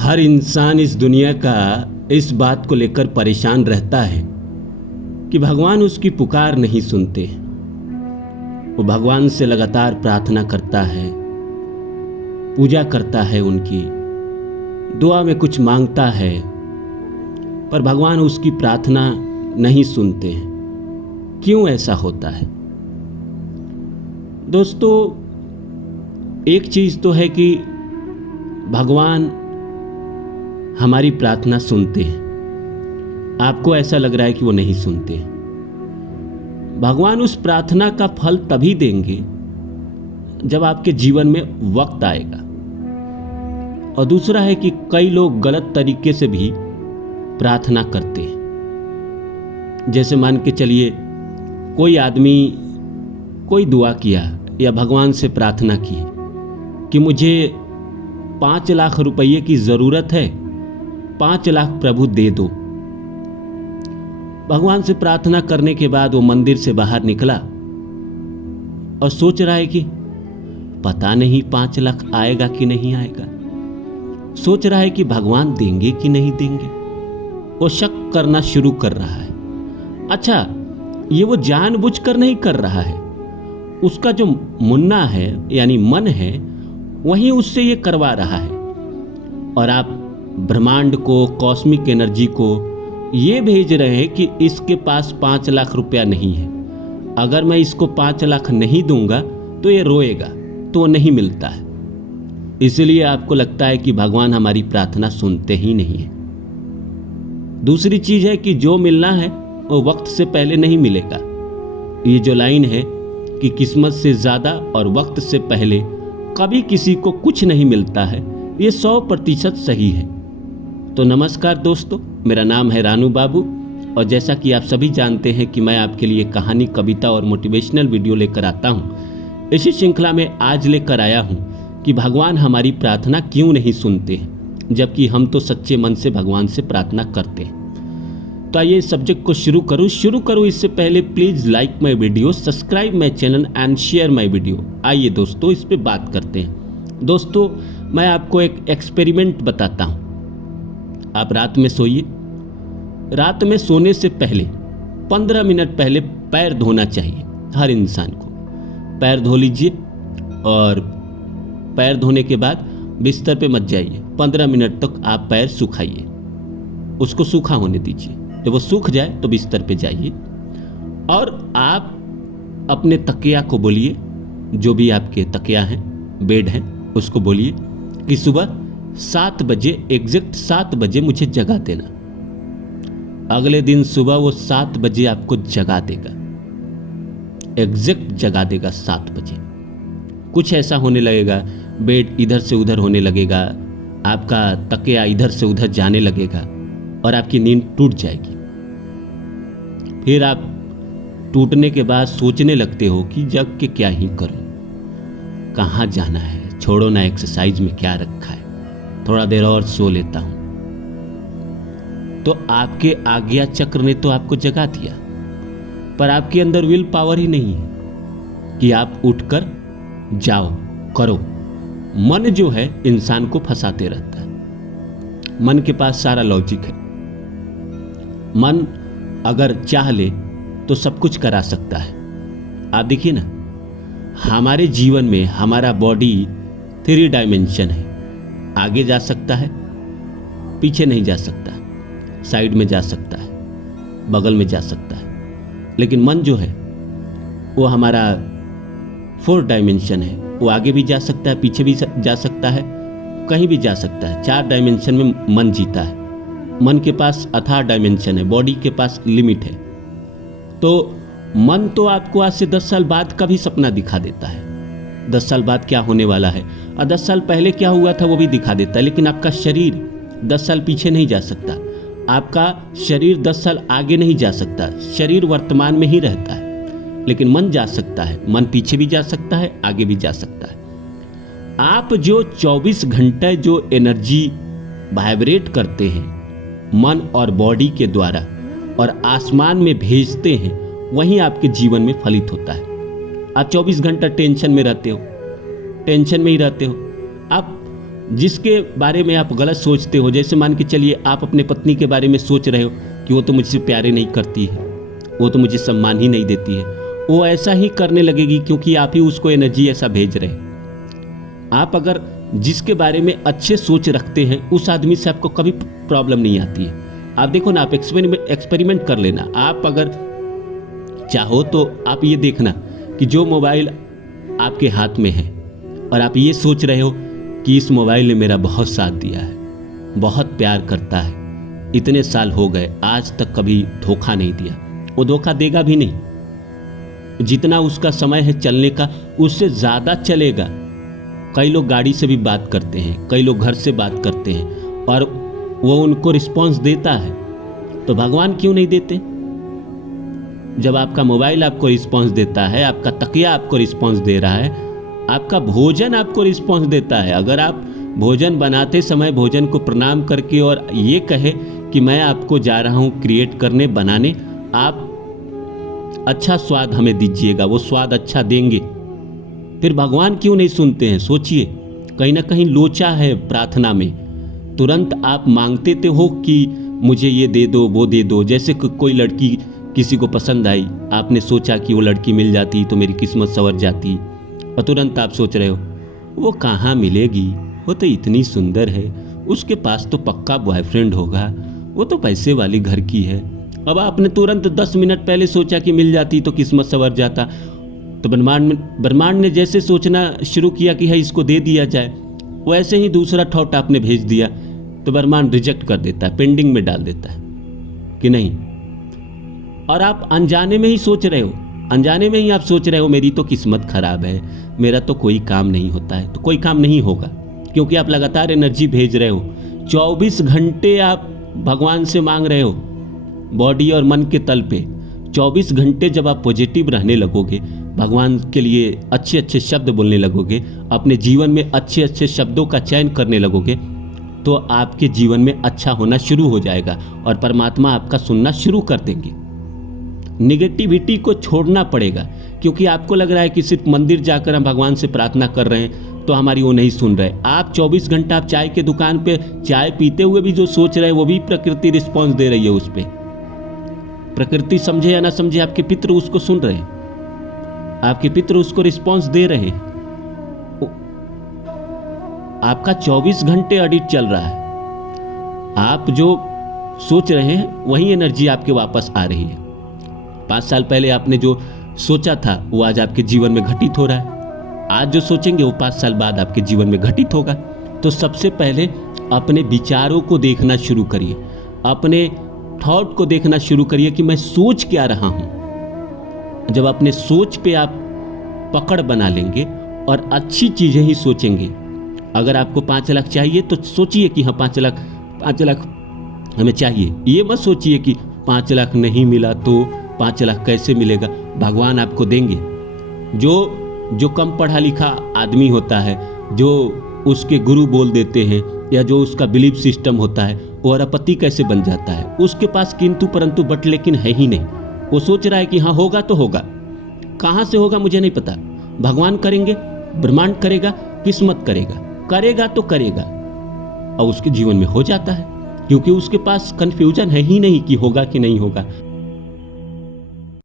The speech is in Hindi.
हर इंसान इस दुनिया का इस बात को लेकर परेशान रहता है कि भगवान उसकी पुकार नहीं सुनते। वो भगवान से लगातार प्रार्थना करता है, पूजा करता है, उनकी दुआ में कुछ मांगता है, पर भगवान उसकी प्रार्थना नहीं सुनते हैं। क्यों ऐसा होता है? दोस्तों, एक चीज़ तो है कि भगवान हमारी प्रार्थना सुनते हैं। आपको ऐसा लग रहा है कि वो नहीं सुनते। भगवान उस प्रार्थना का फल तभी देंगे जब आपके जीवन में वक्त आएगा। और दूसरा है कि कई लोग गलत तरीके से भी प्रार्थना करते हैं। जैसे मान के चलिए, कोई आदमी कोई दुआ किया या भगवान से प्रार्थना की कि मुझे 5 लाख रुपये की ज़रूरत है, 5 लाख प्रभु दे दो। भगवान से प्रार्थना करने के बाद वो मंदिर से बाहर निकला और सोच रहा है कि पता नहीं 5 लाख आएगा कि नहीं आएगा। सोच रहा है कि भगवान देंगे कि नहीं देंगे। वो शक करना शुरू कर रहा है। अच्छा, ये वो जानबूझकर नहीं कर रहा है, उसका जो मुन्ना है यानी मन है वही उससे ये करवा रहा है। और आप ब्रह्मांड को, कॉस्मिक एनर्जी को ये भेज रहे हैं कि इसके पास 5 लाख रुपया नहीं है, अगर मैं इसको 5 लाख नहीं दूंगा तो ये रोएगा, तो वो नहीं मिलता है। इसलिए आपको लगता है कि भगवान हमारी प्रार्थना सुनते ही नहीं है। दूसरी चीज है कि जो मिलना है वो वक्त से पहले नहीं मिलेगा। ये जो लाइन है कि किस्मत से ज़्यादा और वक्त से पहले कभी किसी को कुछ नहीं मिलता है, ये 100% सही है। तो नमस्कार दोस्तों, मेरा नाम है रानू बाबू और जैसा कि आप सभी जानते हैं कि मैं आपके लिए कहानी, कविता और मोटिवेशनल वीडियो लेकर आता हूँ। इसी श्रृंखला में आज लेकर आया हूँ कि भगवान हमारी प्रार्थना क्यों नहीं सुनते हैं, जबकि हम तो सच्चे मन से भगवान से प्रार्थना करते हैं। तो आइए इस सब्जेक्ट को शुरू करूँ इससे पहले please like my video, subscribe my channel and share my video. आइए दोस्तों इस पे बात करते हैं। दोस्तों, मैं आपको एक एक्सपेरिमेंट बताता हूँ। आप रात में सोइए। रात में सोने से पहले 15 मिनट पहले पैर धोना चाहिए हर इंसान को। पैर धो लीजिए और पैर धोने के बाद बिस्तर पे मत जाइए। 15 मिनट तक आप पैर सुखाइए, उसको सूखा होने दीजिए। जब वो सूख जाए तो बिस्तर पे जाइए और आप अपने तकिया को बोलिए, जो भी आपके तकिया हैं, बेड हैं, उसको बोलिए कि सुबह 7 बजे, एग्जैक्ट 7 बजे मुझे जगा देना। अगले दिन सुबह वो 7 बजे आपको जगा देगा, एग्जैक्ट जगा देगा 7 बजे। कुछ ऐसा होने लगेगा, बेड इधर से उधर होने लगेगा, आपका तकिया इधर से उधर जाने लगेगा और आपकी नींद टूट जाएगी। फिर आप टूटने के बाद सोचने लगते हो कि जग के क्या ही करूं, कहाँ जाना है, छोड़ो ना, एक्सरसाइज में क्या रखा है, थोड़ा देर और सो लेता हूं। तो आपके आज्ञा चक्र ने तो आपको जगा दिया, पर आपके अंदर विल पावर ही नहीं है कि आप उठकर जाओ, करो। मन जो है इंसान को फंसाते रहता है। मन के पास सारा लॉजिक है। मन अगर चाह ले तो सब कुछ करा सकता है। आप देखिए ना, हमारे जीवन में हमारा बॉडी 3 डायमेंशन है। आगे जा सकता है, पीछे नहीं जा सकता, साइड में जा सकता है, बगल में जा सकता है। लेकिन मन जो है वो हमारा 4 डायमेंशन है। वो आगे भी जा सकता है, पीछे भी जा सकता है, कहीं भी जा सकता है। 4 डायमेंशन में मन जीता है। मन के पास अथाह डायमेंशन है, बॉडी के पास लिमिट है। तो मन तो आपको आज से 10 साल बाद का भी सपना दिखा देता है। 10 साल बाद क्या होने वाला है और 10 साल पहले क्या हुआ था वो भी दिखा देता है। लेकिन आपका शरीर 10 साल पीछे नहीं जा सकता, आपका शरीर 10 साल आगे नहीं जा सकता। शरीर वर्तमान में ही रहता है, लेकिन मन जा सकता है। मन पीछे भी जा सकता है, आगे भी जा सकता है। आप जो 24 घंटे जो एनर्जी वाइब्रेट करते हैं मन और बॉडी के द्वारा और आसमान में भेजते हैं, वही आपके जीवन में फलित होता है। आप 24 घंटा टेंशन में रहते हो, टेंशन में ही रहते हो। आप जिसके बारे में आप गलत सोचते हो, जैसे मान के चलिए आप अपने पत्नी के बारे में सोच रहे हो कि वो तो मुझसे प्यारे नहीं करती है, वो तो मुझे सम्मान ही नहीं देती है, वो ऐसा ही करने लगेगी क्योंकि आप ही उसको एनर्जी ऐसा भेज रहे हैं। आप अगर जिसके बारे में अच्छे सोच रखते हैं उस आदमी से आपको कभी प्रॉब्लम नहीं आती है। आप देखो ना, आप एक्सपेरिमेंट कर लेना। आप अगर चाहो तो आप ये देखना कि जो मोबाइल आपके हाथ में है और आप ये सोच रहे हो कि इस मोबाइल ने मेरा बहुत साथ दिया है, बहुत प्यार करता है, इतने साल हो गए आज तक कभी धोखा नहीं दिया, वो धोखा देगा भी नहीं। जितना उसका समय है चलने का उससे ज़्यादा चलेगा। कई लोग गाड़ी से भी बात करते हैं, कई लोग घर से बात करते हैं और वो उनको रिस्पॉन्स देता है, तो भगवान क्यों नहीं देते? जब आपका मोबाइल आपको रिस्पॉन्स देता है, आपका तकिया आपको रिस्पॉन्स दे रहा है, आपका भोजन आपको रिस्पॉन्स देता है। अगर आप भोजन बनाते समय भोजन को प्रणाम करके और ये कहे कि मैं आपको जा रहा हूँ क्रिएट करने, बनाने, आप अच्छा स्वाद हमें दीजिएगा, वो स्वाद अच्छा देंगे, फिर भगवान क्यों नहीं सुनते हैं? सोचिए, कहीं ना कहीं लोचा है प्रार्थना में। तुरंत आप मांगते तो हो कि मुझे ये दे दो, वो दे दो। जैसे कोई लड़की किसी को पसंद आई, आपने सोचा कि वो लड़की मिल जाती तो मेरी किस्मत संवर जाती, और तुरंत आप सोच रहे हो वो कहाँ मिलेगी, वो तो इतनी सुंदर है, उसके पास तो पक्का बॉयफ्रेंड होगा, वो तो पैसे वाली घर की है। अब आपने तुरंत 10 मिनट पहले सोचा कि मिल जाती तो किस्मत संवर जाता, तो ब्रह्मांड ने जैसे सोचना शुरू किया कि है इसको दे दिया जाए, वैसे ही दूसरा थॉट आपने भेज दिया, तो ब्रह्मांड रिजेक्ट कर देता है, पेंडिंग में डाल देता है कि नहीं। और आप अनजाने में ही सोच रहे हो, अनजाने में ही आप सोच रहे हो मेरी तो किस्मत खराब है, मेरा तो कोई काम नहीं होता है। तो कोई काम नहीं होगा क्योंकि आप लगातार एनर्जी भेज रहे हो। 24 घंटे आप भगवान से मांग रहे हो, बॉडी और मन के तल पे 24 घंटे जब आप पॉजिटिव रहने लगोगे, भगवान के लिए अच्छे अच्छे शब्द बोलने लगोगे, अपने जीवन में अच्छे अच्छे शब्दों का चयन करने लगोगे, तो आपके जीवन में अच्छा होना शुरू हो जाएगा और परमात्मा आपका सुनना शुरू कर देंगे। निगेटिविटी को छोड़ना पड़ेगा, क्योंकि आपको लग रहा है कि सिर्फ मंदिर जाकर हम भगवान से प्रार्थना कर रहे हैं तो हमारी वो नहीं सुन रहे। आप 24 घंटा आप चाय के दुकान पे चाय पीते हुए भी जो सोच रहे हैं वो भी प्रकृति रिस्पॉन्स दे रही है उस पर। प्रकृति समझे या ना समझे, आपके पितृ उसको सुन रहे हैं, आपके पितृ उसको रिस्पॉन्स दे रहे हैं। आपका 24 घंटे ऑडिट चल रहा है, आप जो सोच रहे हैं वही एनर्जी आपके वापस आ रही है। 5 साल पहले आपने जो सोचा था वो आज आपके जीवन में घटित हो रहा है, आज जो सोचेंगे वो 5 साल बाद आपके जीवन में घटित होगा। तो सबसे पहले अपने विचारों को देखना शुरू करिए, अपने थॉट को देखना शुरू करिए कि मैं सोच क्या रहा हूं। जब अपने सोच पे आप पकड़ बना लेंगे और अच्छी चीजें ही सोचेंगे, अगर आपको 5 लाख चाहिए तो सोचिए कि हाँ 5 लाख हमें चाहिए। ये मत सोचिए कि 5 लाख नहीं मिला तो 5 लाख कैसे मिलेगा, भगवान आपको देंगे। जो कम पढ़ा लिखा आदमी होता है, जो उसके गुरु बोल देते हैं या जो उसका बिलीफ सिस्टम होता है, वो अरबपति कैसे बन जाता है? उसके पास किंतु परंतु बट लेकिन है ही नहीं। वो सोच रहा है कि हाँ होगा तो होगा, कहाँ से होगा मुझे नहीं पता, भगवान करेंगे, ब्रह्मांड करेगा, किस्मत करेगा तो करेगा, और उसके जीवन में हो जाता है क्योंकि उसके पास कंफ्यूजन है ही नहीं कि होगा कि नहीं होगा।